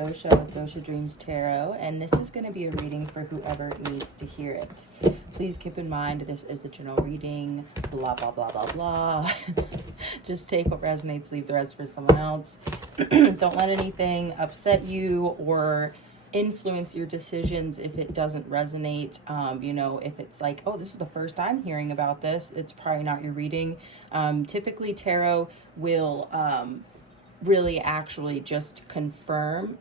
Dosha with Dosha Dreams Tarot, and this is going to be a reading for whoever needs to hear it. Please keep in mind this is a general reading, blah, blah, blah, blah, blah. Just take what resonates, leave the rest for someone else. Don't let anything upset you or influence your decisions if it doesn't resonate. You know, if it's like, oh, this is the first time hearing about this, it's probably not your reading. Typically tarot will really actually just confirm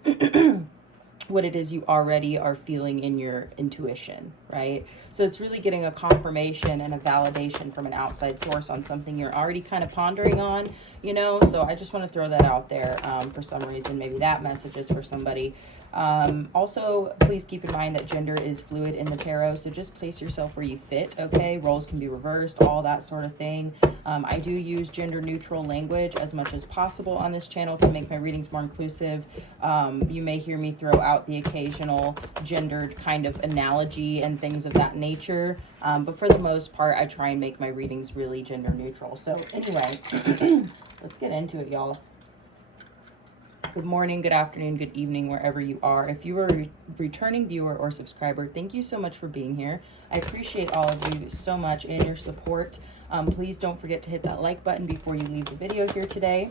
what it is you already are feeling in your intuition, right? So it's really getting a confirmation and a validation from an outside source on something you're already kind of pondering on, you know? So I just want to throw that out there. For some reason, maybe that message is for somebody. Also, please keep in mind that gender is fluid in the tarot, so just place yourself where you fit, okay? Roles can be reversed, all that sort of thing. I do use gender neutral language as much as possible on this channel to make my readings more inclusive. You may hear me throw out the occasional gendered kind of analogy and things of that nature, but for the most part, I try and make my readings really gender neutral. So anyway, let's get into it, y'all. Good morning, good afternoon, good evening, wherever you are. If you are a returning viewer or subscriber, thank you so much for being here. I appreciate all of you so much and your support. Please don't forget to hit that like button before you leave the video here today.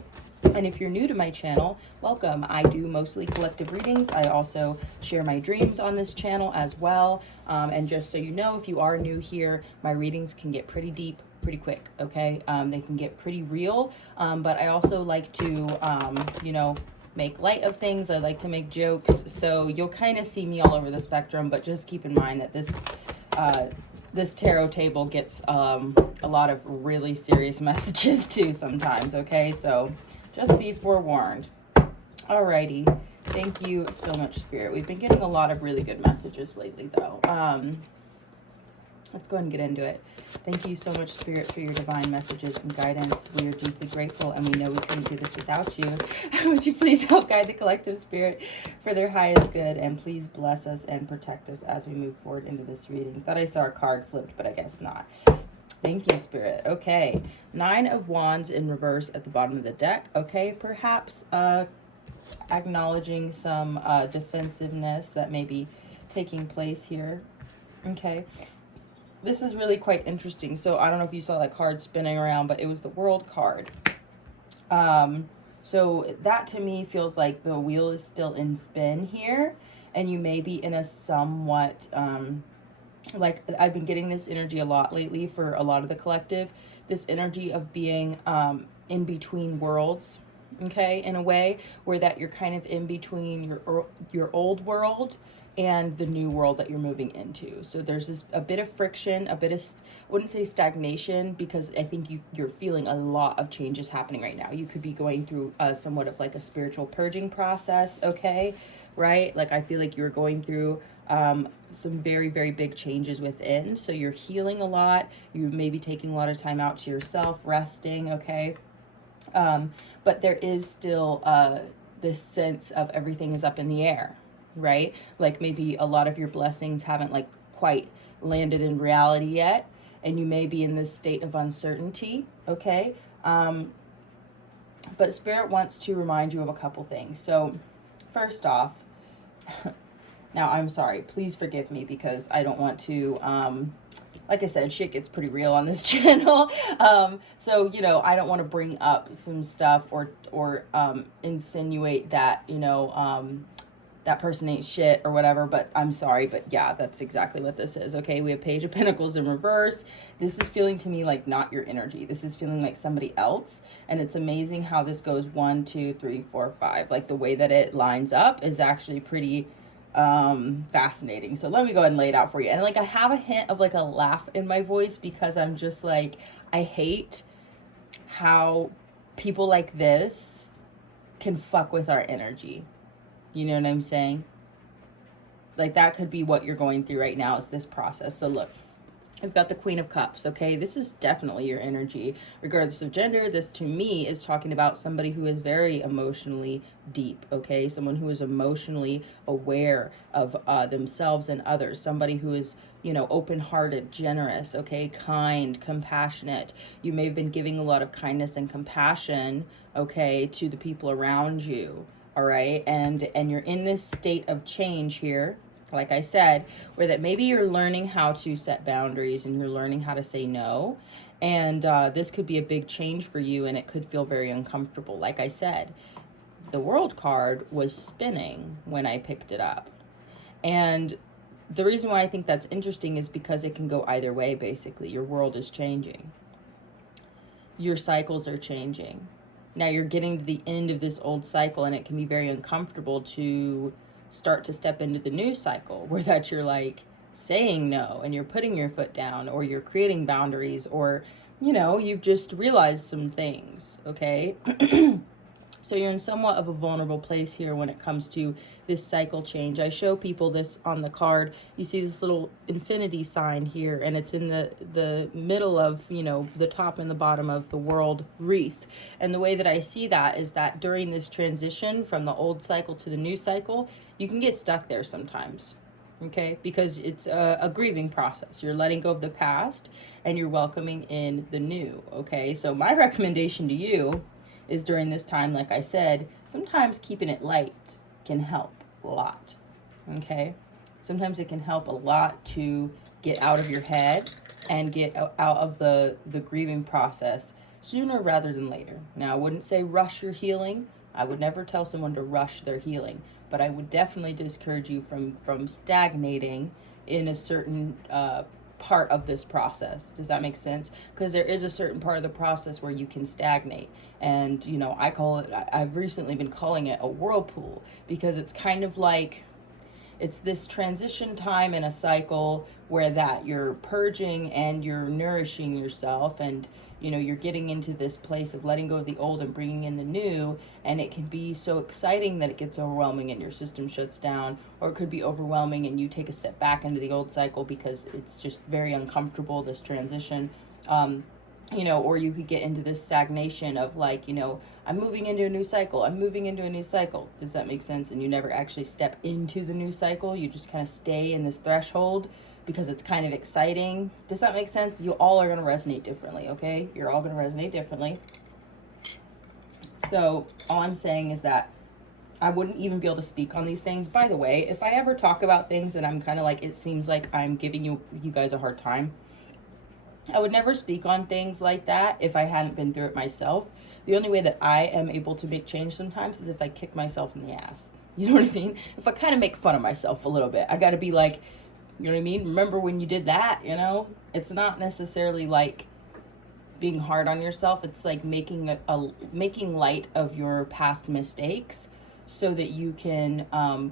And if you're new to my channel, welcome. I do mostly collective readings. I also share my dreams on this channel as well. And just so you know, if you are new here, my readings can get pretty deep pretty quick, okay? They can get pretty real, but I also like to, you know, make light of things. I like to make jokes, so you'll kind of see me all over the spectrum, but just keep in mind that this tarot table gets a lot of really serious messages too sometimes, okay? So just be forewarned. Alrighty, thank you so much, Spirit. We've been getting a lot of really good messages lately, though. Let's go ahead and get into it. Thank you so much, Spirit, for your divine messages and guidance. We are deeply grateful, and we know we couldn't do this without you. Would you please help guide the collective spirit for their highest good, and please bless us and protect us as we move forward into this reading. Thought I saw a card flipped, but I guess not. Thank you, Spirit. Okay, 9 of Wands in reverse at the bottom of the deck. Okay, perhaps acknowledging some defensiveness that may be taking place here. Okay. This is really quite interesting. So I don't know if you saw that card spinning around, but it was the World card. So that to me feels like the wheel is still in spin here, and you may be in a somewhat, like I've been getting this energy a lot lately for a lot of the collective, this energy of being in between worlds, okay, in a way where that you're kind of in between your old world and the new world that you're moving into. So there's a bit of friction, a bit of, I wouldn't say stagnation, because I think you're feeling a lot of changes happening right now. You could be going through somewhat of like a spiritual purging process, okay, right? Like I feel like you're going through some very, very big changes within. So you're healing a lot. You may be taking a lot of time out to yourself, resting, okay? But there is still this sense of everything is up in the air, right? Like maybe a lot of your blessings haven't like quite landed in reality yet, and you may be in this state of uncertainty, okay? But Spirit wants to remind you of a couple things. So first off, now I'm sorry, please forgive me, because I don't want to, like I said, shit gets pretty real on this channel. So, you know, I don't want to bring up some stuff or insinuate that, you know, that person ain't shit or whatever, but I'm sorry, but yeah, that's exactly what this is, okay? We have Page of Pentacles in reverse. This is feeling to me like not your energy. This is feeling like somebody else, and it's amazing how this goes 1, 2, 3, 4, 5. Like the way that it lines up is actually pretty fascinating. So let me go ahead and lay it out for you. And like I have a hint of like a laugh in my voice, because I'm just like, I hate how people like this can fuck with our energy. You know what I'm saying? Like that could be what you're going through right now, is this process. So look, I've got the Queen of Cups, okay? This is definitely your energy, regardless of gender. This to me is talking about somebody who is very emotionally deep, okay? Someone who is emotionally aware of themselves and others. Somebody who is, you know, open-hearted, generous, okay? Kind, compassionate. You may have been giving a lot of kindness and compassion, okay, to the people around you. all right? And you're in this state of change here, like I said, where that maybe you're learning how to set boundaries and you're learning how to say no. And this could be a big change for you, and it could feel very uncomfortable. Like I said, the World card was spinning when I picked it up. And the reason why I think that's interesting is because it can go either way, basically. Your world is changing. Your cycles are changing. Now you're getting to the end of this old cycle, and it can be very uncomfortable to start to step into the new cycle, where that you're like saying no and you're putting your foot down, or you're creating boundaries, or, you know, you've just realized some things, okay? So you're in somewhat of a vulnerable place here when it comes to this cycle change. I show people this on the card. You see this little infinity sign here, and it's in the middle of, you know, the top and the bottom of the world wreath. And the way that I see that is that during this transition from the old cycle to the new cycle, you can get stuck there sometimes, okay? Because it's a grieving process. You're letting go of the past and you're welcoming in the new, okay? So my recommendation to you is during this time, like I said, sometimes keeping it light can help a lot, okay? Sometimes it can help a lot to get out of your head and get out of the grieving process sooner rather than later. Now, I wouldn't say rush your healing. I would never tell someone to rush their healing, but I would definitely discourage you from stagnating in a certain part of this process. Does that make sense? Because there is a certain part of the process where you can stagnate. And, you know, I've recently been calling it a whirlpool, because it's kind of like, it's this transition time in a cycle where that you're purging and you're nourishing yourself, and, you know, you're getting into this place of letting go of the old and bringing in the new, and it can be so exciting that it gets overwhelming and your system shuts down, or it could be overwhelming and you take a step back into the old cycle because it's just very uncomfortable, this transition. You know, or you could get into this stagnation of like, you know, I'm moving into a new cycle. I'm moving into a new cycle. Does that make sense? And you never actually step into the new cycle. You just kind of stay in this threshold because it's kind of exciting. Does that make sense? You all are going to resonate differently, okay? You're all going to resonate differently. So all I'm saying is that I wouldn't even be able to speak on these things. By the way, if I ever talk about things and I'm kind of like, it seems like I'm giving you guys a hard time, I would never speak on things like that if I hadn't been through it myself. The only way that I am able to make change sometimes is if I kick myself in the ass. You know what I mean? If I kind of make fun of myself a little bit, I got to be like, you know what I mean? Remember when you did that, you know? It's not necessarily like being hard on yourself. It's like making making light of your past mistakes, so that you can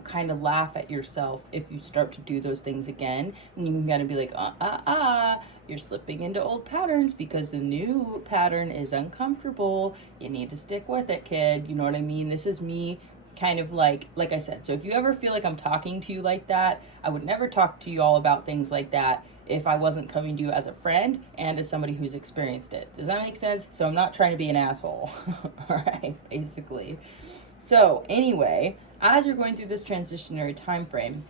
kind of laugh at yourself if you start to do those things again. And you gotta be like, you're slipping into old patterns because the new pattern is uncomfortable. You need to stick with it, kid. You know what I mean? This is me kind of like I said. So if you ever feel like I'm talking to you like that, I would never talk to you all about things like that if I wasn't coming to you as a friend and as somebody who's experienced it. Does that make sense? So I'm not trying to be an asshole, all right, basically. So anyway, as you're going through this transitionary time frame,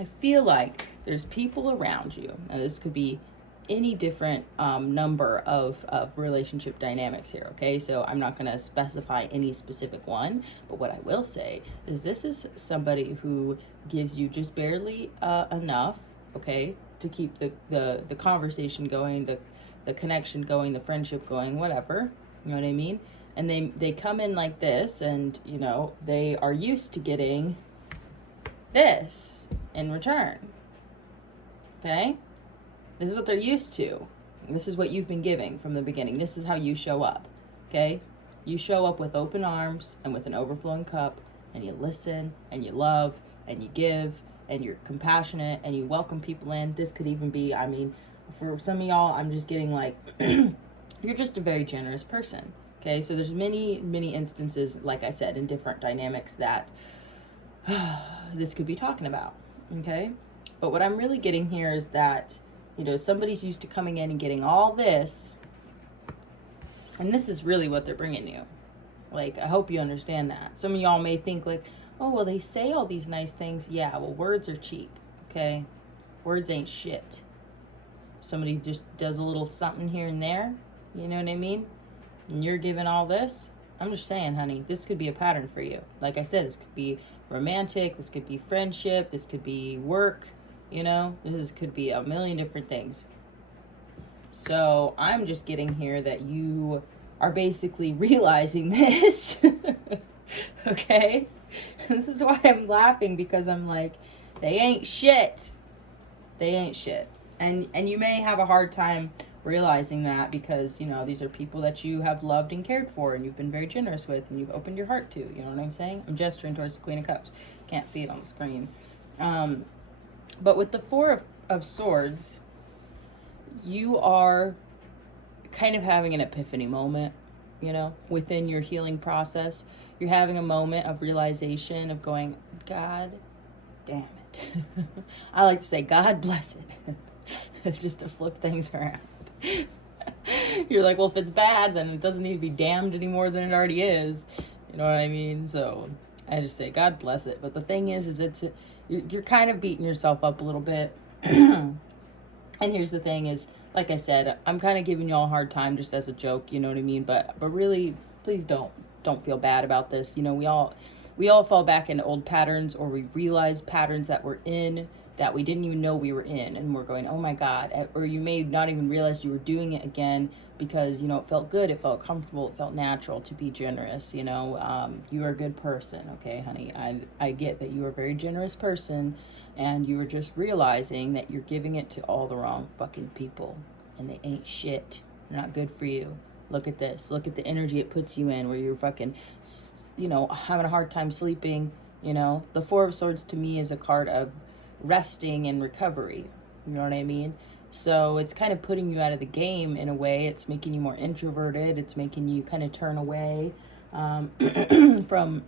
I feel like there's people around you. Now this could be any different number of relationship dynamics here, okay? So I'm not going to specify any specific one, but what I will say is this is somebody who gives you just barely enough, okay, to keep the conversation going, the connection going, the friendship going, whatever, you know what I mean? And they come in like this, and, you know, they are used to getting this in return, okay? This is what they're used to. This is what you've been giving from the beginning. This is how you show up, okay? You show up with open arms and with an overflowing cup, and you listen, and you love, and you give, and you're compassionate, and you welcome people in. This could even be, I mean, for some of y'all, I'm just getting like, you're just a very generous person, okay? So there's many, many instances, like I said, in different dynamics that this could be talking about, okay? But what I'm really getting here is that, you know, somebody's used to coming in and getting all this, and this is really what they're bringing you. Like, I hope you understand that. Some of y'all may think like, oh, well, they say all these nice things. Yeah, well, words are cheap, okay? Words ain't shit. Somebody just does a little something here and there, you know what I mean? And you're giving all this, I'm just saying, honey, this could be a pattern for you. Like I said, this could be romantic, this could be friendship, this could be work, you know? This could be a million different things. So I'm just getting here that you are basically realizing this. Okay? This is why I'm laughing, because I'm like, they ain't shit. They ain't shit. And you may have a hard time realizing that, because, you know, these are people that you have loved and cared for and you've been very generous with and you've opened your heart to. You know what I'm saying? I'm gesturing towards the Queen of Cups. Can't see it on the screen. But with the Four of Swords, you are kind of having an epiphany moment, you know, within your healing process. You're having a moment of realization of going, God damn it. I like to say, God bless it. Just to flip things around. You're like, well, if it's bad, then it doesn't need to be damned any more than it already is. You know what I mean? So I just say, God bless it. But the thing is you're kind of beating yourself up a little bit. And here's the thing is, like I said, I'm kind of giving y'all a hard time just as a joke, you know what I mean? But really, please don't feel bad about this. You know, we all fall back into old patterns, or we realize patterns that we're in that we didn't even know we were in, and we're going, oh my God. Or you may not even realize you were doing it again because, you know, it felt good, it felt comfortable, it felt natural to be generous, you know. You are a good person, okay, honey? I get that you are a very generous person, and you are just realizing that you're giving it to all the wrong fucking people, and they ain't shit. They're not good for you. Look at this. Look at the energy it puts you in, where you're fucking, you know, having a hard time sleeping, you know. The Four of Swords to me is a card of resting and recovery. You know what I mean? So it's kind of putting you out of the game in a way. It's making you more introverted. It's making you kind of turn away from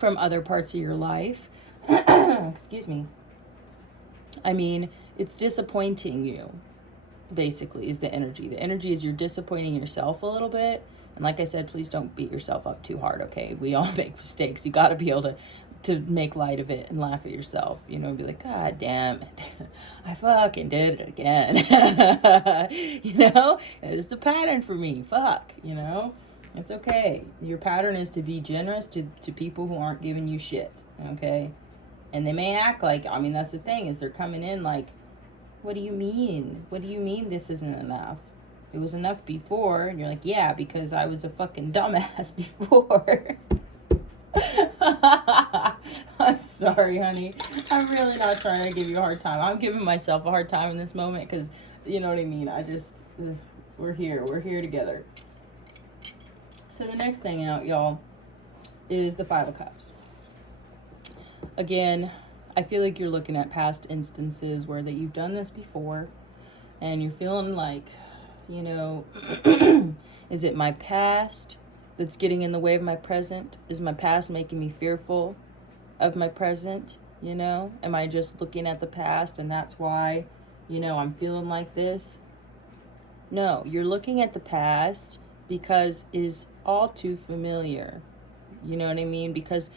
other parts of your life. Excuse me. I mean, it's disappointing you, basically, is the energy. The energy is you're disappointing yourself a little bit. And like I said, please don't beat yourself up too hard, okay? We all make mistakes. You got to be able to make light of it and laugh at yourself, you know, and be like, God damn it, I fucking did it again. You know, it's a pattern for me. Fuck, you know, it's okay. Your pattern is to be generous to people who aren't giving you shit, okay? And they may act like, I mean, that's the thing, is they're coming in like, what do you mean? What do you mean this isn't enough? It was enough before. And you're like, yeah, because I was a fucking dumbass before. I'm sorry, honey. I'm really not trying to give you a hard time. I'm giving myself a hard time in this moment because, you know what I mean? We're here together. So the next thing out, y'all, is the Five of Cups. Again, I feel like you're looking at past instances where that you've done this before, and you're feeling like, you know, is it my past that's getting in the way of my present? Is my past making me fearful of my present? You know, am I just looking at the past and that's why, you know, I'm feeling like this? No, you're looking at the past because it is all too familiar. You know what I mean? Because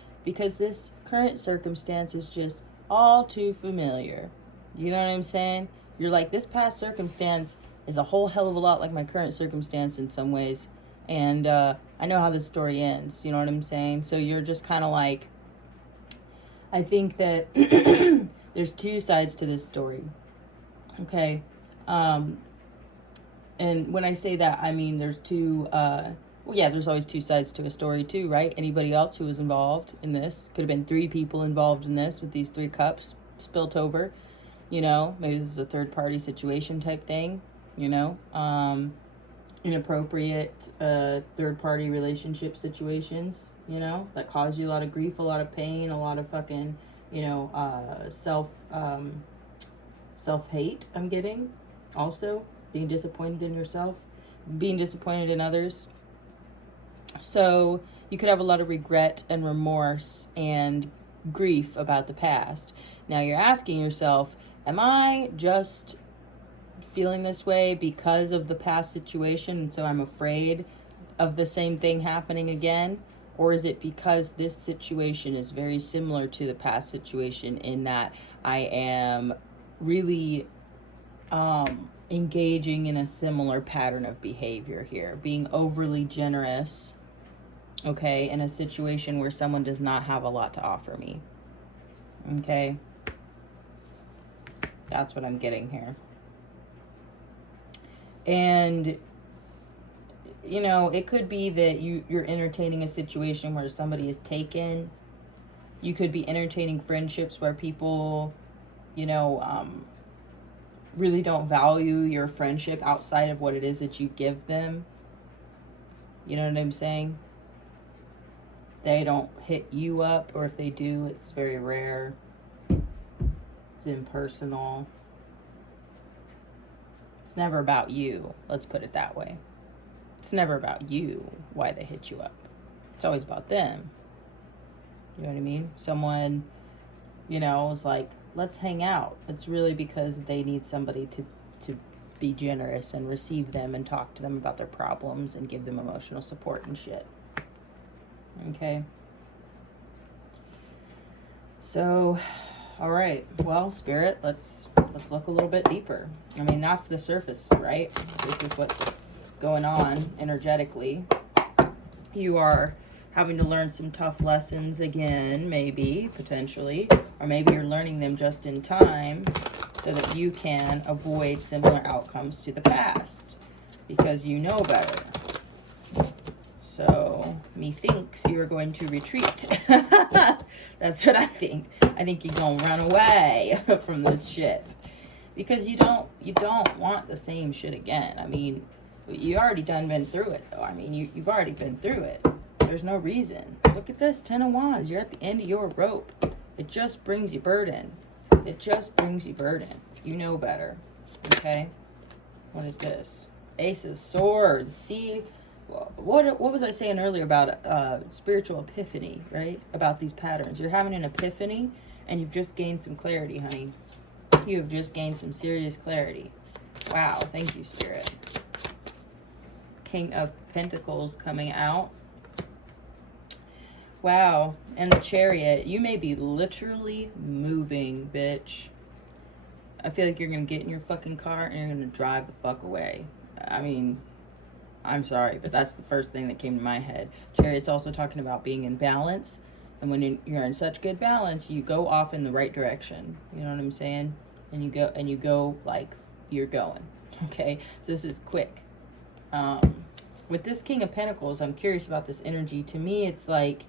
this current circumstance is just all too familiar. You know what I'm saying? You're like, this past circumstance is a whole hell of a lot like my current circumstance in some ways. And I know how this story ends. You know what I'm saying? So you're just kind of like, I think that there's two sides to this story. Okay? And when I say that, I mean there's two, well, yeah, there's always two sides to a story too, right? Anybody else who was involved in this, could have been three people involved in this with these 3 cups spilt over, you know, maybe this is a third party situation type thing, you know, inappropriate third party relationship situations, you know, that cause you a lot of grief, a lot of pain, a lot of fucking, you know, self-hate. I'm getting also being disappointed in yourself, being disappointed in others. So you could have a lot of regret and remorse and grief about the past. Now you're asking yourself, am I just feeling this way because of the past situation, and so I'm afraid of the same thing happening again? Or is it because this situation is very similar to the past situation in that I am really engaging in a similar pattern of behavior here, being overly generous okay, in a situation where someone does not have a lot to offer me. Okay? That's what I'm getting here. And, you know, it could be that you're entertaining a situation where somebody is taken. You could be entertaining friendships where people, you know, really don't value your friendship outside of what it is that you give them. You know what I'm saying? They don't hit you up, or if they do, it's very rare. It's impersonal. It's never about you. Let's put it that way. It's never about you, why they hit you up. It's always about them. You know what I mean? Someone, you know, is like, let's hang out. It's really because they need somebody to be generous and receive them and talk to them about their problems and give them emotional support and shit. Okay? So, all right. Well, Spirit, let's look a little bit deeper. I mean, that's the surface, right? This is what's going on energetically. You are having to learn some tough lessons again, maybe, potentially, or maybe you're learning them just in time so that you can avoid similar outcomes to the past because you know better. So, methinks you are going to retreat. That's what I think. I think you're going to run away from this shit because you don't want the same shit again. I mean, you already been through it, though. I mean, you've already been through it. There's no reason. Look at this, 10 of Wands. You're at the end of your rope. It just brings you burden. It just brings you burden. You know better. Okay? What is this? Ace of Swords. See, what was I saying earlier about spiritual epiphany, right? About these patterns. You're having an epiphany, and you've just gained some clarity, honey. You have just gained some serious clarity. Wow. Thank you, Spirit. King of Pentacles coming out. Wow. And the Chariot. You may be literally moving, bitch. I feel like you're going to get in your fucking car and you're going to drive the fuck away. I mean, I'm sorry, but that's the first thing that came to my head. Chariot's also talking about being in balance. And when you're in such good balance, you go off in the right direction. You know what I'm saying? And you go like you're going. Okay? So this is quick. With this King of Pentacles, I'm curious about this energy. To me, it's like,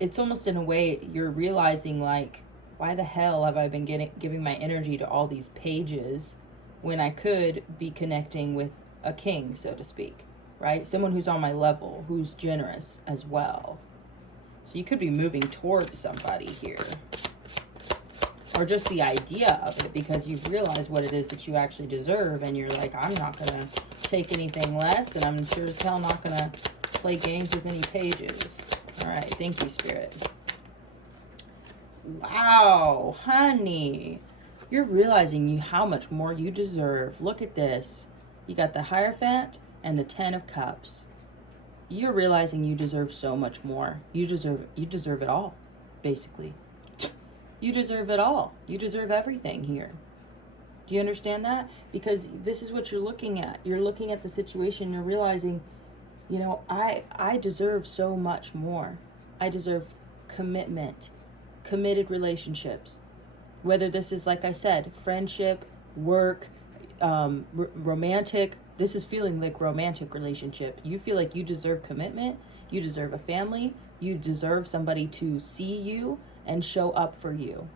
it's almost in a way you're realizing like, why the hell have I been giving my energy to all these pages when I could be connecting with a king, so to speak, right? Someone who's on my level, who's generous as well. So you could be moving towards somebody here. Or just the idea of it, because you've realized what it is that you actually deserve, and you're like, I'm not going to take anything less, and I'm sure as hell not going to play games with any pages. All right, thank you, Spirit. Wow, honey. You're realizing how much more you deserve. Look at this. You got the Hierophant and the 10 of Cups. You're realizing you deserve so much more. You deserve it all, basically. You deserve it all. You deserve everything here. Do you understand that? Because this is what you're looking at. You're looking at the situation. You're realizing, you know, I deserve so much more. I deserve commitment, committed relationships. Whether this is, like I said, friendship, work, romantic. This is feeling like romantic relationship. You feel like you deserve commitment. You deserve a family. You deserve somebody to see you and show up for you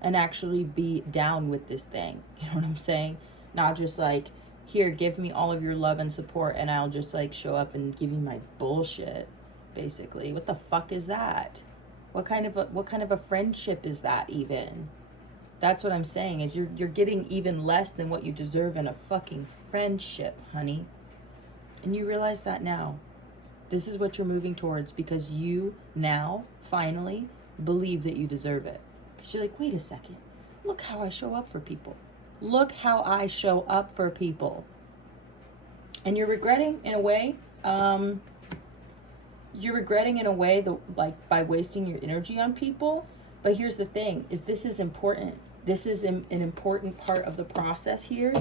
and actually be down with this thing. You know what I'm saying? Not just like, here, give me all of your love and support and I'll just like show up and give you my bullshit, basically. What the fuck is that? What kind of a friendship is that even? That's what I'm saying, is you're getting even less than what you deserve in a fucking friendship, honey. And you realize that now. This is what you're moving towards because you now finally believe that you deserve it. Because you're like, wait a second. Look how I show up for people. Look how I show up for people. And you're regretting in a way, like by wasting your energy on people. But here's the thing, is this is important. This is an important part of the process here,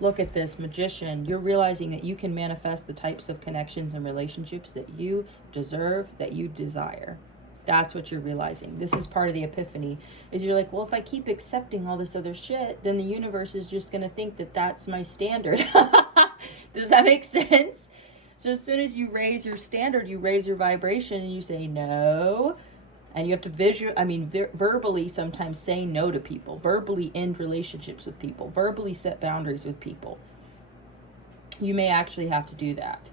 look at this, Magician. You're realizing that you can manifest the types of connections and relationships that you deserve, that you desire. That's what you're realizing. This is part of the epiphany, is you're like, well, if I keep accepting all this other shit, then the universe is just going to think that that's my standard. Does that make sense? So as soon as you raise your standard, you raise your vibration and you say no. And you have to verbally sometimes say no to people, verbally end relationships with people, verbally set boundaries with people. You may actually have to do that.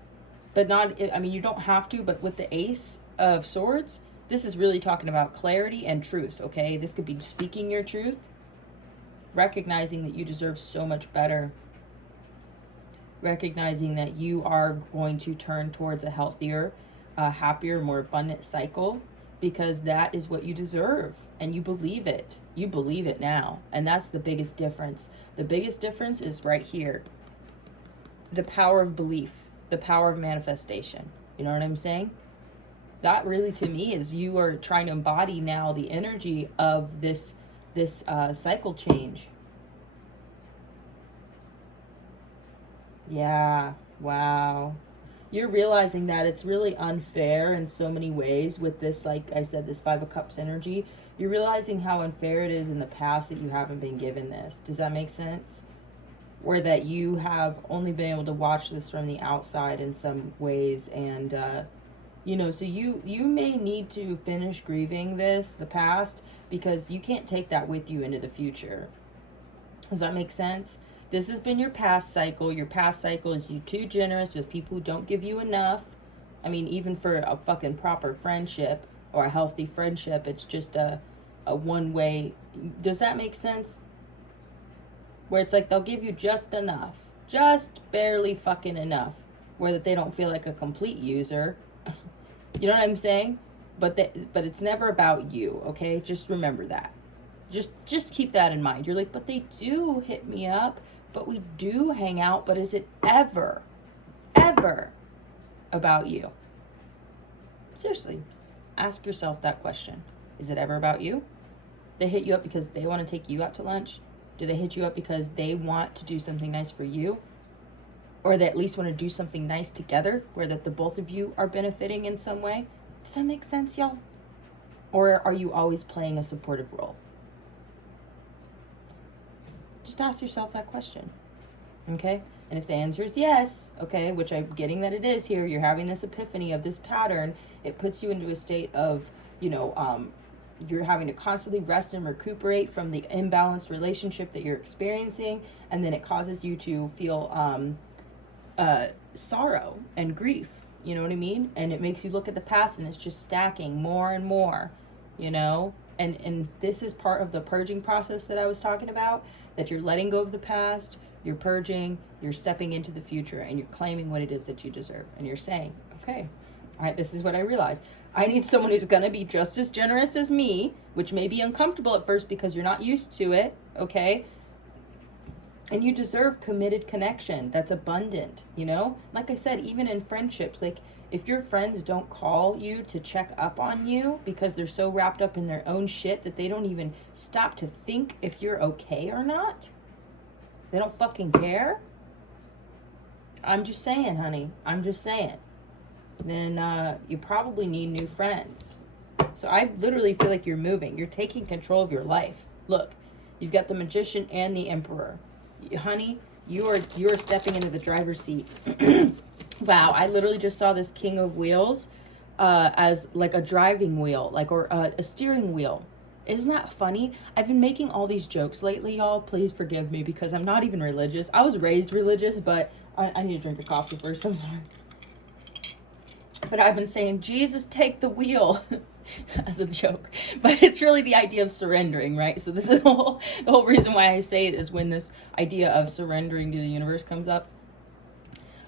But not, you don't have to, but with the Ace of Swords, this is really talking about clarity and truth, okay? This could be speaking your truth, recognizing that you deserve so much better, recognizing that you are going to turn towards a healthier, happier, more abundant cycle, because that is what you deserve, and you believe it. You believe it now, and that's the biggest difference. The biggest difference is right here. The power of belief, the power of manifestation. You know what I'm saying? That really, to me, is you are trying to embody now the energy of this cycle change. Yeah, wow. You're realizing that it's really unfair in so many ways with this, like I said, this Five of Cups energy. You're realizing how unfair it is in the past that you haven't been given this. Does that make sense? Or that you have only been able to watch this from the outside in some ways. And, so you may need to finish grieving the past, because you can't take that with you into the future. Does that make sense? This has been your past cycle. Your past cycle is you too generous with people who don't give you enough. Even for a fucking proper friendship or a healthy friendship, it's just a one-way. Does that make sense? Where it's like they'll give you just enough. Just barely fucking enough. Where that they don't feel like a complete user. You know what I'm saying? But it's never about you, okay? Just remember that. Just keep that in mind. You're like, but they do hit me up. But we do hang out, but is it ever about you? Seriously, ask yourself that question. Is it ever about you? They hit you up because they want to take you out to lunch? Do they hit you up because they want to do something nice for you? Or they at least want to do something nice together, where that the both of you are benefiting in some way? Does that make sense, y'all? Or are you always playing a supportive role? Just ask yourself that question, okay? And if the answer is yes, okay, which I'm getting that it is here, you're having this epiphany of this pattern, it puts you into a state of, you're having to constantly rest and recuperate from the imbalanced relationship that you're experiencing, and then it causes you to feel sorrow and grief, you know what I mean? And it makes you look at the past, and it's just stacking more and more, And this is part of the purging process that I was talking about, that you're letting go of the past, you're purging, you're stepping into the future, and you're claiming what it is that you deserve. And you're saying, okay, all right, this is what I realized. I need someone who's going to be just as generous as me, which may be uncomfortable at first because you're not used to it, okay? And you deserve committed connection that's abundant, Like I said, even in friendships, like, if your friends don't call you to check up on you because they're so wrapped up in their own shit that they don't even stop to think if you're okay or not, they don't fucking care. I'm just saying, honey. I'm just saying. Then you probably need new friends. So I literally feel like you're moving. You're taking control of your life. Look, you've got the Magician and the Emperor. Honey, you're stepping into the driver's seat. Wow, I literally just saw this King of Wheels as like a driving wheel, or a steering wheel. Isn't that funny? I've been making all these jokes lately, y'all. Please forgive me because I'm not even religious. I was raised religious, but I need to drink a coffee first. I'm sorry. But I've been saying, Jesus, take the wheel as a joke. But it's really the idea of surrendering, right? So this is the whole reason why I say it is when this idea of surrendering to the universe comes up.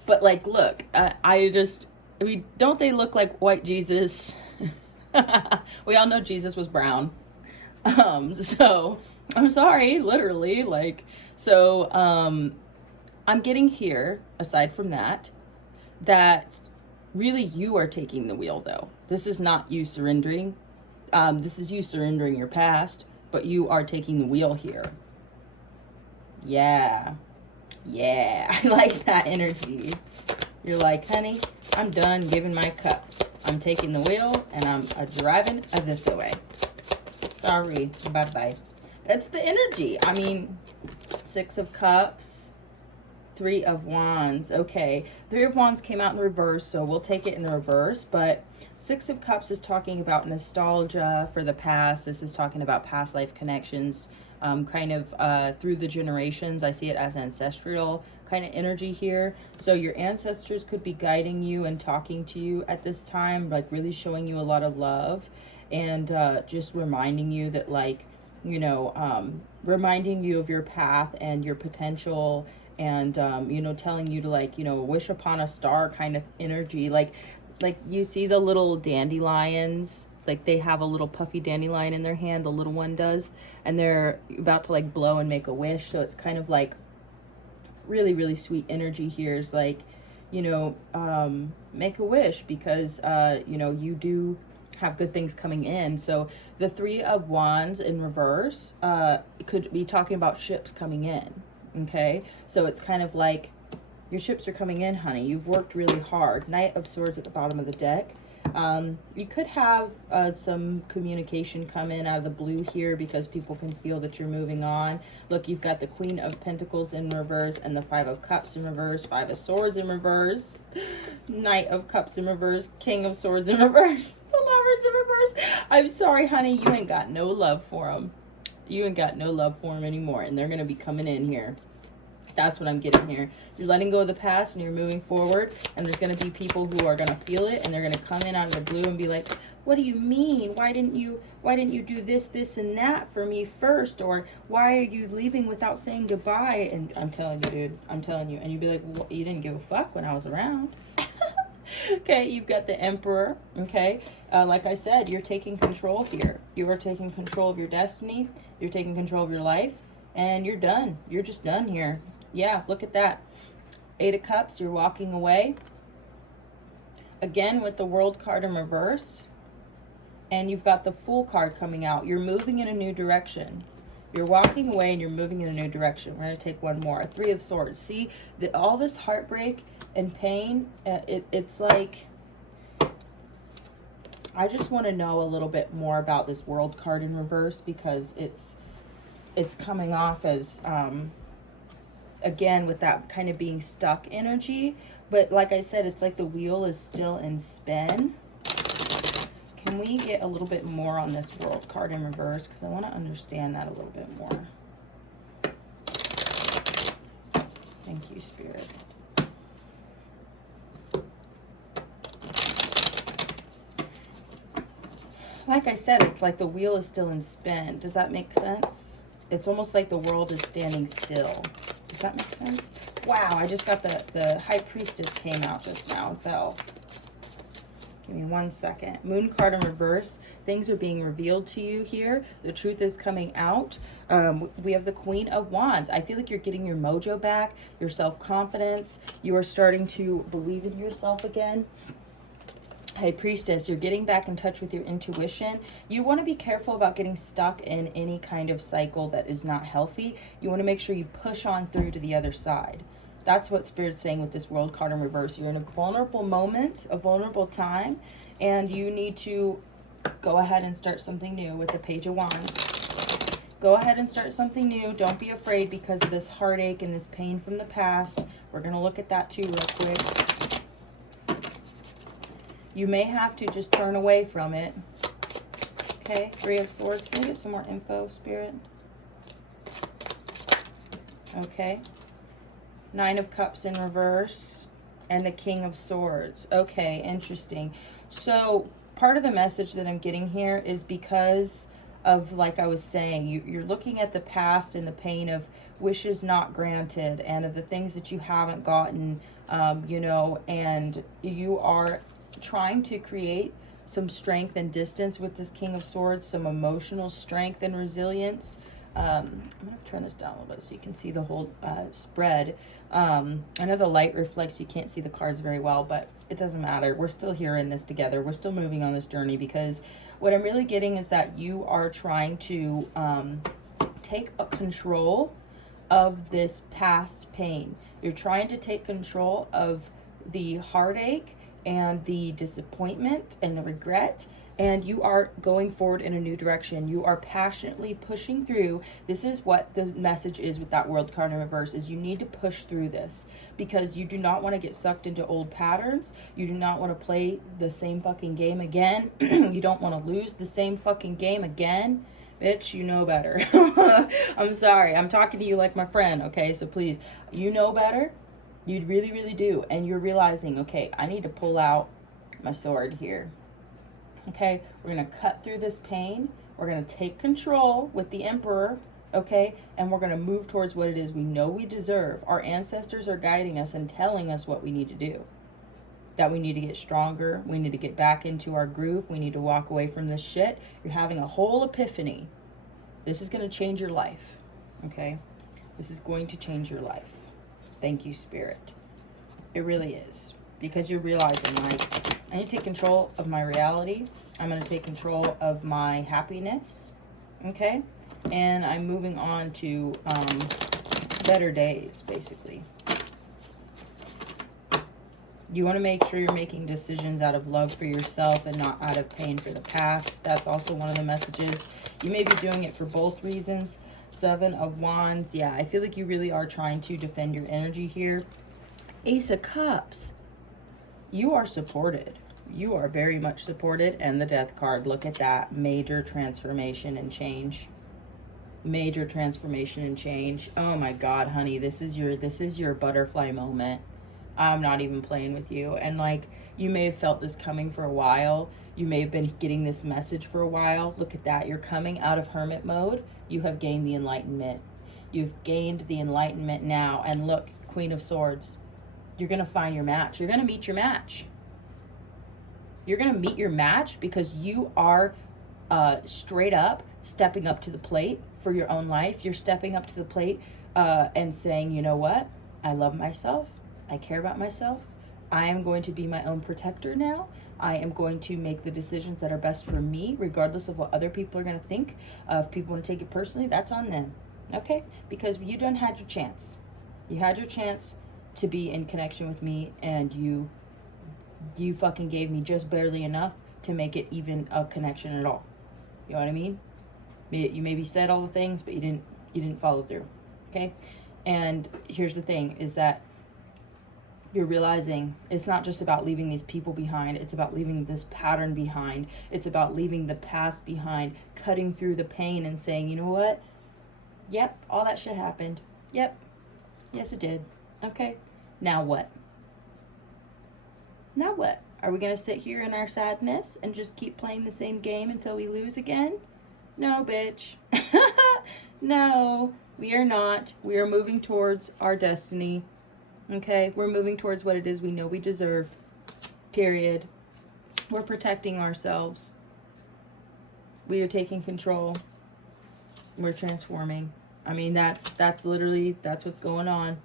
But look, don't they look like white Jesus? We all know Jesus was brown. So I'm sorry, literally, I'm getting here, aside from that really you are taking the wheel, though. This is not you surrendering. This is you surrendering your past, but you are taking the wheel here. Yeah. Yeah, I like that energy. You're like, honey, I'm done giving my cup. I'm taking the wheel and I'm driving this away. Sorry, bye-bye. That's the energy. I mean, 6 of Cups, 3 of Wands. Okay, 3 of Wands came out in reverse, so we'll take it in the reverse. But 6 of Cups is talking about nostalgia for the past. This is talking about past life connections, kind of through the generations. I see it as ancestral kind of energy here. So your ancestors could be guiding you and talking to you at this time, like really showing you a lot of love, and just reminding you that, like, you know, reminding you of your path and your potential, and you know, telling you to, like, you know, wish upon a star kind of energy. Like you see the little dandelions, like they have a little puffy dandelion in their hand, the little one does, and they're about to like blow and make a wish. So it's kind of like really, really sweet energy here. Is like, you know, make a wish, because you know, you do have good things coming in. So the 3 of Wands in reverse could be talking about ships coming in. Okay, so it's kind of like your ships are coming in, honey. You've worked really hard. Knight of Swords at the bottom of the deck. You could have some communication come in out of the blue here, because people can feel that you're moving on. Look, you've got the Queen of Pentacles in reverse and the 5 of Cups in reverse, 5 of Swords in reverse, Knight of Cups in reverse, King of Swords in reverse, the Lovers in reverse. I'm sorry, honey, you ain't got no love for them. You ain't got no love for them anymore, and they're going to be coming in here. That's what I'm getting here. You're letting go of the past and you're moving forward, and there's going to be people who are going to feel it, and they're going to come in out of the blue and be like, what do you mean? Why didn't you do this, and that for me first? Or why are you leaving without saying goodbye? And I'm telling you, dude, I'm telling you. And you'd be like, well, you didn't give a fuck when I was around. Okay, you've got the Emperor. Okay, like I said, you're taking control here. You are taking control of your destiny. You're taking control of your life, and you're done. You're just done here. Yeah, look at that. 8 of Cups, you're walking away. Again, with the World card in reverse. And you've got the Fool card coming out. You're moving in a new direction. You're walking away and you're moving in a new direction. We're going to take one more. 3 of Swords. See, all this heartbreak and pain, it's like, I just want to know a little bit more about this World card in reverse, because it's coming off as... again, with that kind of being stuck energy. But like I said, it's like the wheel is still in spin. Can we get a little bit more on this World card in reverse? Because I want to understand that a little bit more. Thank you, Spirit. Like I said, it's like the wheel is still in spin. Does that make sense? It's almost like the world is standing still. Does that make sense? Wow, I just got the High Priestess came out just now and fell. Give me 1 second. Moon card in reverse. Things are being revealed to you here. The truth is coming out. We have the Queen of Wands. I feel like you're getting your mojo back, your self-confidence. You are starting to believe in yourself again. High Priestess, you're getting back in touch with your intuition. You want to be careful about getting stuck in any kind of cycle that is not healthy. You want to make sure you push on through to the other side. That's what Spirit's saying with this World card in reverse. You're in a vulnerable moment, a vulnerable time, and you need to go ahead and start something new with the Page of Wands. Go ahead and start something new. Don't be afraid because of this heartache and this pain from the past. We're going to look at that too real quick. You may have to just turn away from it. Okay, 3 of Swords. Can we get some more info, Spirit? Okay. 9 of Cups in reverse. And the King of Swords. Okay, interesting. So, part of the message that I'm getting here is because of, like I was saying, you're looking at the past and the pain of wishes not granted and of the things that you haven't gotten, you know, and you are trying to create some strength and distance with this King of Swords, some emotional strength and resilience. I'm going to turn this down a little bit so you can see the whole spread. I know the light reflects, you can't see the cards very well, but it doesn't matter. We're still here in this together. We're still moving on this journey, because what I'm really getting is that you are trying to take a control of this past pain. You're trying to take control of the heartache and the disappointment and the regret, and you are going forward in a new direction. You are passionately pushing through. This is what the message is with that World card in reverse, is you need to push through this, because you do not want to get sucked into old patterns. You do not want to play the same fucking game again. You don't want to lose the same fucking game again. Bitch, you know better. I'm sorry. I'm talking to you like my friend, okay? So please, you know better. You really, really do. And you're realizing, okay, I need to pull out my sword here. Okay? We're going to cut through this pain. We're going to take control with the Emperor, okay? And we're going to move towards what it is we know we deserve. Our ancestors are guiding us and telling us what we need to do. That we need to get stronger. We need to get back into our groove. We need to walk away from this shit. You're having a whole epiphany. This is going to change your life, okay? This is going to change your life. Thank you, Spirit. It really is. Because you're realizing, like, I need to take control of my reality. I'm going to take control of my happiness, okay? And I'm moving on to better days, basically. You want to make sure you're making decisions out of love for yourself and not out of pain for the past. That's also one of the messages. You may be doing it for both reasons. 7 of Wands. Yeah, I feel like you really are trying to defend your energy here. Ace of Cups. You are supported. You are very much supported. And the Death card. Look at that. Major transformation and change. Major transformation and change. Oh my God, honey. This is your butterfly moment. I'm not even playing with you. And like, you may have felt this coming for a while. You may have been getting this message for a while. Look at that. You're coming out of hermit mode. You have gained the enlightenment. You've gained the enlightenment now. And look, Queen of Swords. You're going to find your match. You're going to meet your match. You're going to meet your match because you are straight up stepping up to the plate for your own life. You're stepping up to the plate and saying, you know what? I love myself. I care about myself. I am going to be my own protector now. I am going to make the decisions that are best for me, regardless of what other people are going to think. If people want to take it personally, that's on them. Okay? Because you done had your chance. You had your chance to be in connection with me, and you fucking gave me just barely enough to make it even a connection at all. You know what I mean? You maybe said all the things, but you didn't follow through. Okay? And here's the thing, is that you're realizing it's not just about leaving these people behind. It's about leaving this pattern behind. It's about leaving the past behind, cutting through the pain and saying, you know what? Yep, all that shit happened. Yep. Yes, it did. Okay. Now what? Now what? Are we going to sit here in our sadness and just keep playing the same game until we lose again? No, bitch. No, we are not. We are moving towards our destiny. Okay, we're moving towards what it is we know we deserve, period. We're protecting ourselves. We are taking control. We're transforming. I mean, that's literally, that's what's going on.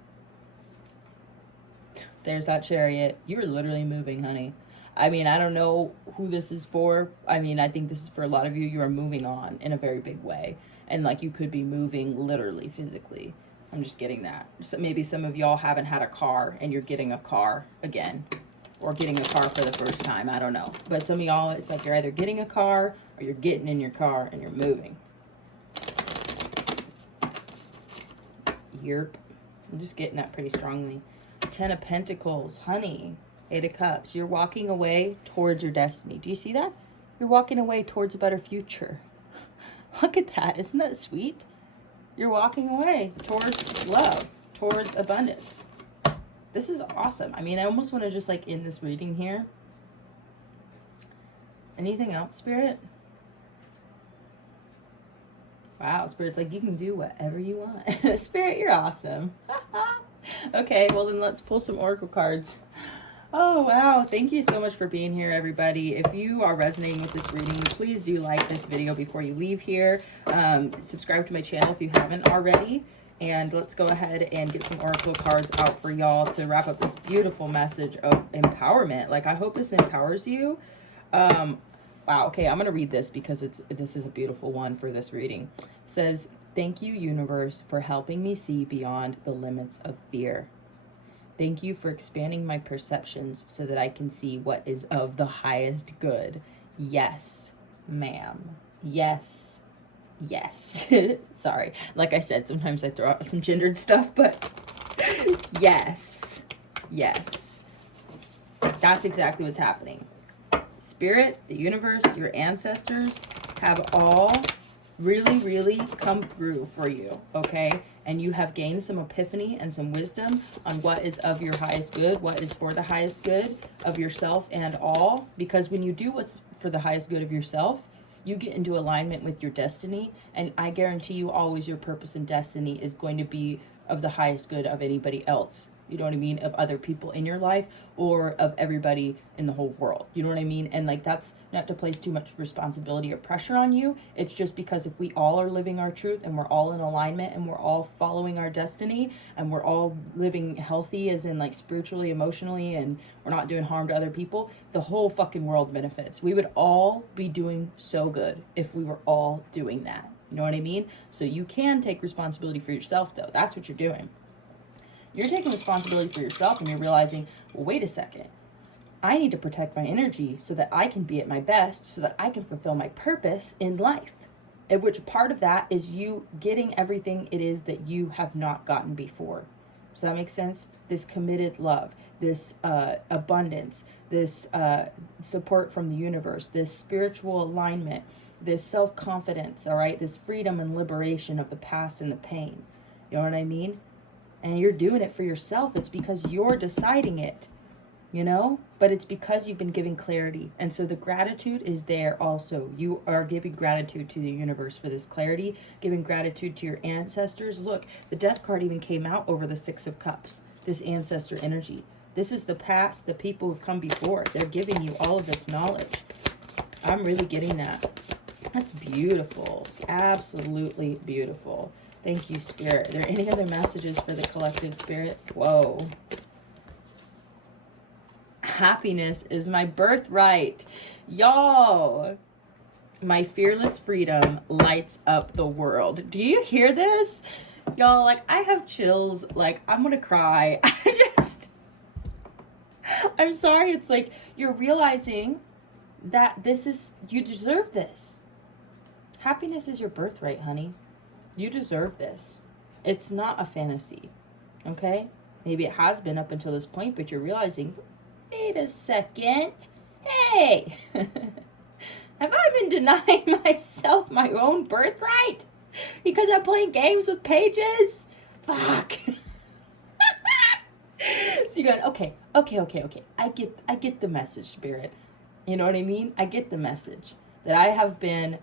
There's that Chariot. You are literally moving, honey. I mean, I don't know who this is for. I mean, I think this is for a lot of you. You are moving on in a very big way. And like, you could be moving literally, physically. I'm just getting that. So maybe some of y'all haven't had a car and you're getting a car again, or getting a car for the first time. I don't know. But some of y'all, it's like you're either getting a car or you're getting in your car and you're moving. Yerp. I'm just getting that pretty strongly. 10 of Pentacles, honey. 8 of Cups. You're walking away towards your destiny. Do you see that? You're walking away towards a better future. Look at that. Isn't that sweet? You're walking away towards love, towards abundance. This is awesome. I mean, I almost want to just like end this reading here. Anything else, Spirit? Wow, Spirit's like, you can do whatever you want. Spirit, you're awesome. Okay, well then let's pull some oracle cards. Oh, wow. Thank you so much for being here, everybody. If you are resonating with this reading, please do like this video before you leave here. Subscribe to my channel if you haven't already. And let's go ahead and get some oracle cards out for y'all to wrap up this beautiful message of empowerment. Like, I hope this empowers you. Wow. Okay, I'm going to read this because this is a beautiful one for this reading. It says, Thank you, universe, for helping me see beyond the limits of fear. Thank you for expanding my perceptions so that I can see what is of the highest good. Yes, ma'am. Yes. Yes. Sorry. Like I said, sometimes I throw out some gendered stuff, but yes. Yes. That's exactly what's happening. Spirit, the universe, your ancestors have all really, really come through for you, okay? And you have gained some epiphany and some wisdom on what is of your highest good, what is for the highest good of yourself and all. Because when you do what's for the highest good of yourself, you get into alignment with your destiny. And I guarantee you always your purpose and destiny is going to be of the highest good of anybody else. You know what I mean? Of other people in your life or of everybody in the whole world. You know what I mean? And like, that's not to place too much responsibility or pressure on you. It's just because if we all are living our truth and we're all in alignment and we're all following our destiny and we're all living healthy, as in like spiritually, emotionally, and we're not doing harm to other people, the whole fucking world benefits. We would all be doing so good if we were all doing that. You know what I mean? So you can take responsibility for yourself though. That's what you're doing. You're taking responsibility for yourself and you're realizing, well, wait a second. I need to protect my energy so that I can be at my best, so that I can fulfill my purpose in life. And which part of that is you getting everything it is that you have not gotten before. Does that make sense? This committed love, this abundance, this support from the universe, this spiritual alignment, this self-confidence, all right? This freedom and liberation of the past and the pain. You know what I mean? And you're doing it for yourself. It's because you're deciding it, you know? But it's because you've been giving clarity. And so the gratitude is there also. You are giving gratitude to the universe for this clarity, giving gratitude to your ancestors. Look, the Death card even came out over the Six of Cups, this ancestor energy. This is the past, the people who've come before. They're giving you all of this knowledge. I'm really getting that. That's beautiful. Absolutely beautiful. Thank you, Spirit. Are there any other messages for the collective, Spirit? Whoa. Happiness is my birthright. Y'all, my fearless freedom lights up the world. Do you hear this? Y'all, like, I have chills. Like, I'm gonna cry. I'm sorry. It's like you're realizing that this is, you deserve this. Happiness is your birthright, honey. You deserve this. It's not a fantasy, okay? Maybe it has been up until this point, but you're realizing, wait a second. Hey, have I been denying myself my own birthright because I'm playing games with pages? Fuck. So you're going, okay. I get the message, Spirit. You know what I mean? I get the message that I have been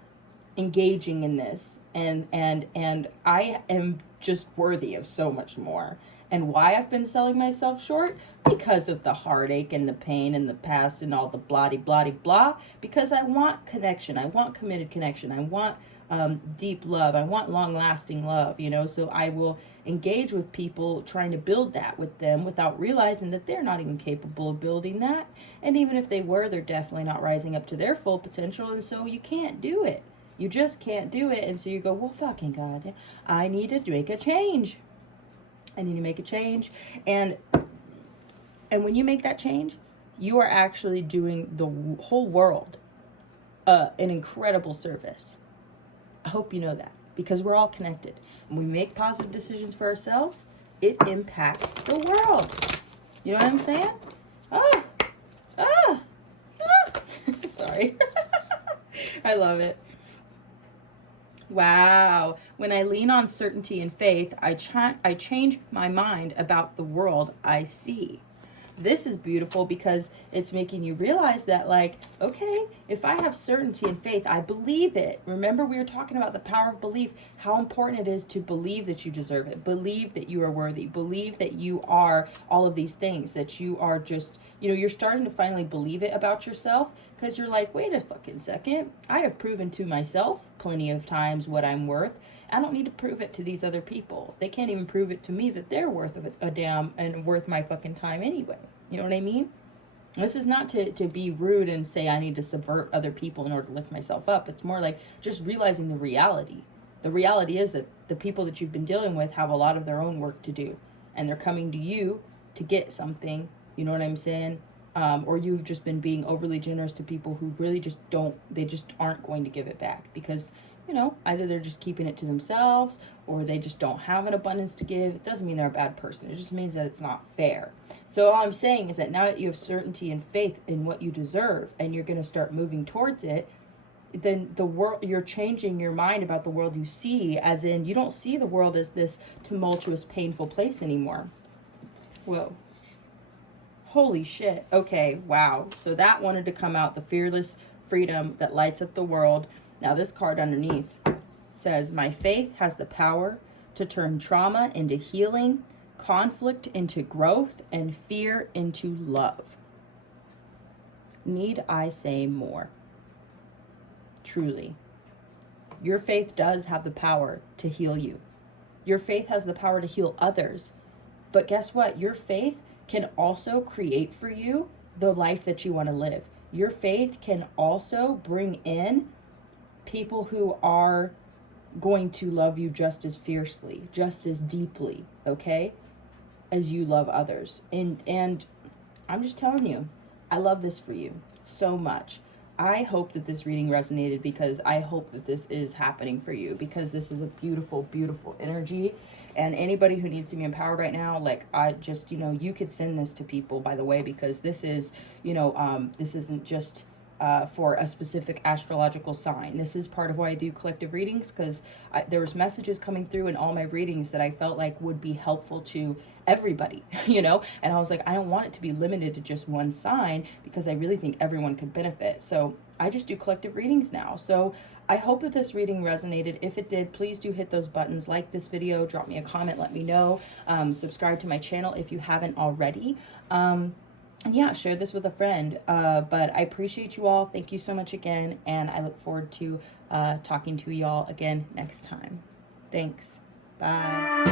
engaging in this and I am just worthy of so much more. And why I've been selling myself short? Because of the heartache and the pain and the past and all the blah. Because I want connection. I want committed connection. I want deep love. I want long-lasting love, you know? So I will engage with people trying to build that with them without realizing that they're not even capable of building that. And even if they were, they're definitely not rising up to their full potential. And so you can't do it. You just can't do it. And so you go, well, fucking God, I need to make a change. I need to make a change. And when you make that change, you are actually doing the whole world an incredible service. I hope you know that, because we're all connected. When we make positive decisions for ourselves, it impacts the world. You know what I'm saying? Sorry. I love it. Wow. When I lean on certainty and faith, I change my mind about the world I see. This is beautiful because it's making you realize that, like, okay, if I have certainty and faith, I believe it. Remember, we were talking about the power of belief, how important it is to believe that you deserve it, believe that you are worthy, believe that you are all of these things, that you are just, you know, you're starting to finally believe it about yourself, because you're like, wait a fucking second, I have proven to myself plenty of times what I'm worth. I don't need to prove it to these other people. They can't even prove it to me that they're worth a damn and worth my fucking time anyway. You know what I mean? This is not to be rude and say I need to subvert other people in order to lift myself up. It's more like just realizing the reality. The reality is that the people that you've been dealing with have a lot of their own work to do, and they're coming to you to get something, you know what I'm saying? Or you've just been being overly generous to people who really just they just aren't going to give it back because, you know, either they're just keeping it to themselves or they just don't have an abundance to give. It doesn't mean they're a bad person. It just means that it's not fair. So all I'm saying is that now that you have certainty and faith in what you deserve and you're going to start moving towards it, then the world, you're changing your mind about the world you see, as in you don't see the world as this tumultuous, painful place anymore. Whoa. Holy shit. Okay, wow. So that wanted to come out, the fearless freedom that lights up the world. Now this card underneath says, my faith has the power to turn trauma into healing, conflict into growth, and fear into love. Need I say more? Truly. Your faith does have the power to heal you. Your faith has the power to heal others. But guess what? Your faith can also create for you the life that you want to live. Your faith can also bring in people who are going to love you just as fiercely, just as deeply, okay, as you love others. And I'm just telling you, I love this for you so much. I hope that this reading resonated because I hope that this is happening for you, because this is a beautiful, beautiful energy. And anybody who needs to be empowered right now, like, I just, you know, you could send this to people, by the way, because this is, you know, this isn't just for a specific astrological sign. This is part of why I do collective readings, because there was messages coming through in all my readings that I felt like would be helpful to everybody, you know, and I was like, I don't want it to be limited to just one sign, because I really think everyone could benefit. So I just do collective readings now. So I hope that this reading resonated. If it did, please do hit those buttons, like this video, drop me a comment, let me know, subscribe to my channel if you haven't already. And yeah, share this with a friend. But I appreciate you all. Thank you so much again. And I look forward to talking to y'all again next time. Thanks. Bye.